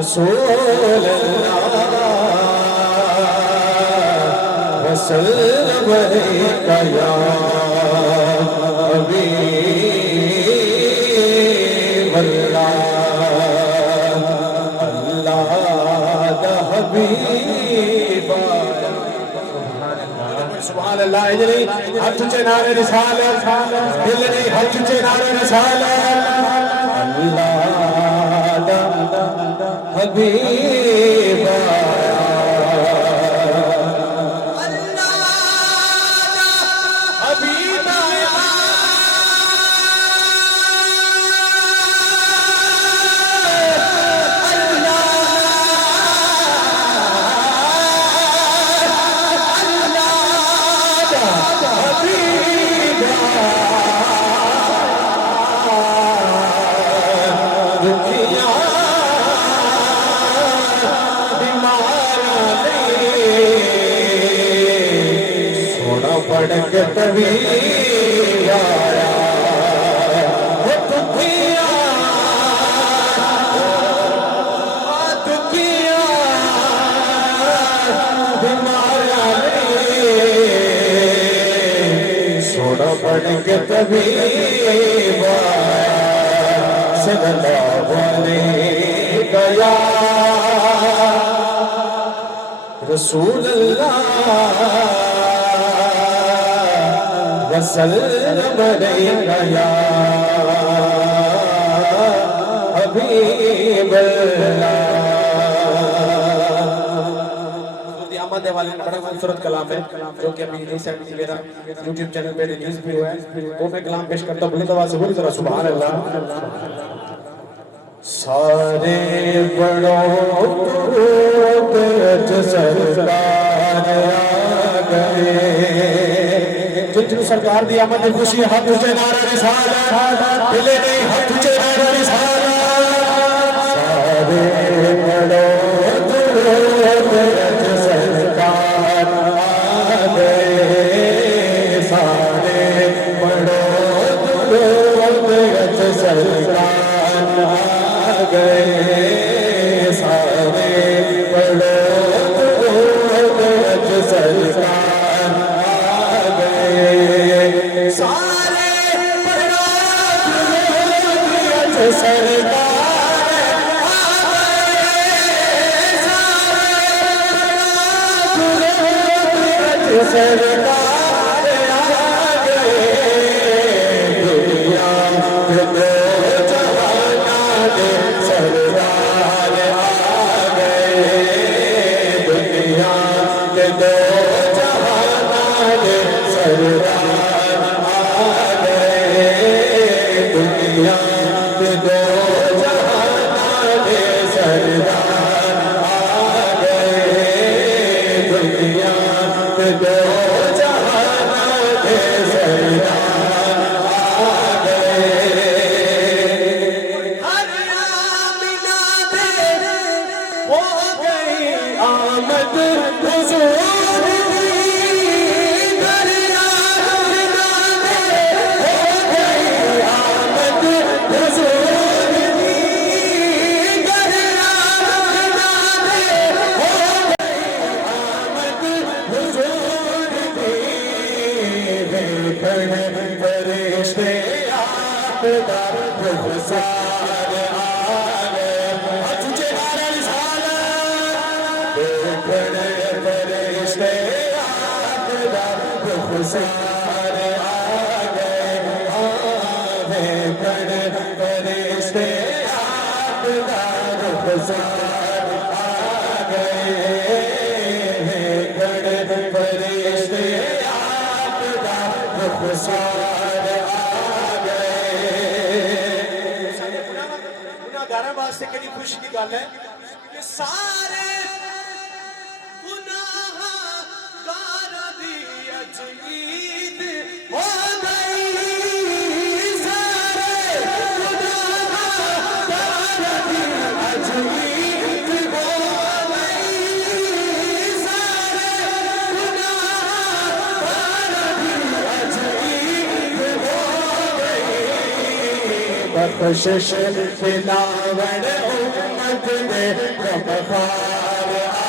رسول اللہ وسلم علیک یا حبیب اللہ اللہ دا حبیب سبحان اللہ اجلی ہاتھ اونچے نعرے رسالت دل نہیں ہاتھ اونچے نعرے رسالت اللہ دا حبیب پڑھ کے طبیب آیا وہ دکھیا بیمارا سونا پڑھ کے طبیب آیا صلی اللہ علیہ یا رسول اللہ وسلم علیک یا حبیب اللہ سورت احمد والے بڑا خوبصورت کلام ہے جو کہ ابھی ریسنٹلی میرا یوٹیوب چینل پہ ریلیز بھی ہوا ہے وہ میں کلام پیش کرتا ہوں بلند آواز سے بولی ذرا سبحان اللہ سارے بڑوں کو سرکار آ گئے جن سرکار دی آمد خوشی ہاتھ اونچے نعرے رسالت دلے نہیں ہاتھ اونچے نعرے رسالت سارے بڑوں درود سرکار آ گئے سارے بڑوں درود سرکار آ گئے سارے بڑوں درود سرکار سارے برات سرکار سرکار دنیا دو جہان سرکار آ گئے دنیا دو جہان سرکار خوشی کی گل ہے کہ سارے گناہ گار دی اج عید ہو گئی سارے گناہ گار دی اج عید ہو گئی سارے گناہ گار دی اج عید ہو گئی بخشش دلاور امت میں غمخوار آ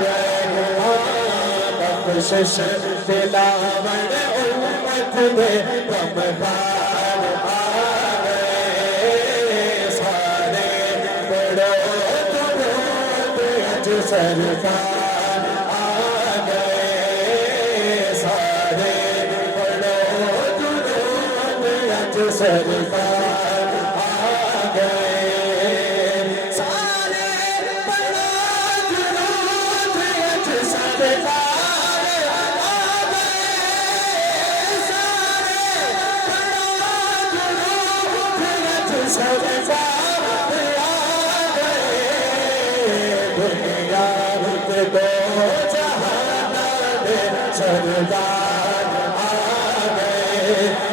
گئے بخشش دلاور امت میں غمخوار آ گئے سارے بڑوں درود اج سرکار آ گئے سارے بڑوں درود اج سرکار آ گئے سارے بڑوں درود اج سرکار آ گئے سارے بڑوں درود اج سرکار آ گئے دنیا کے دو جہان میں سردار آ گئے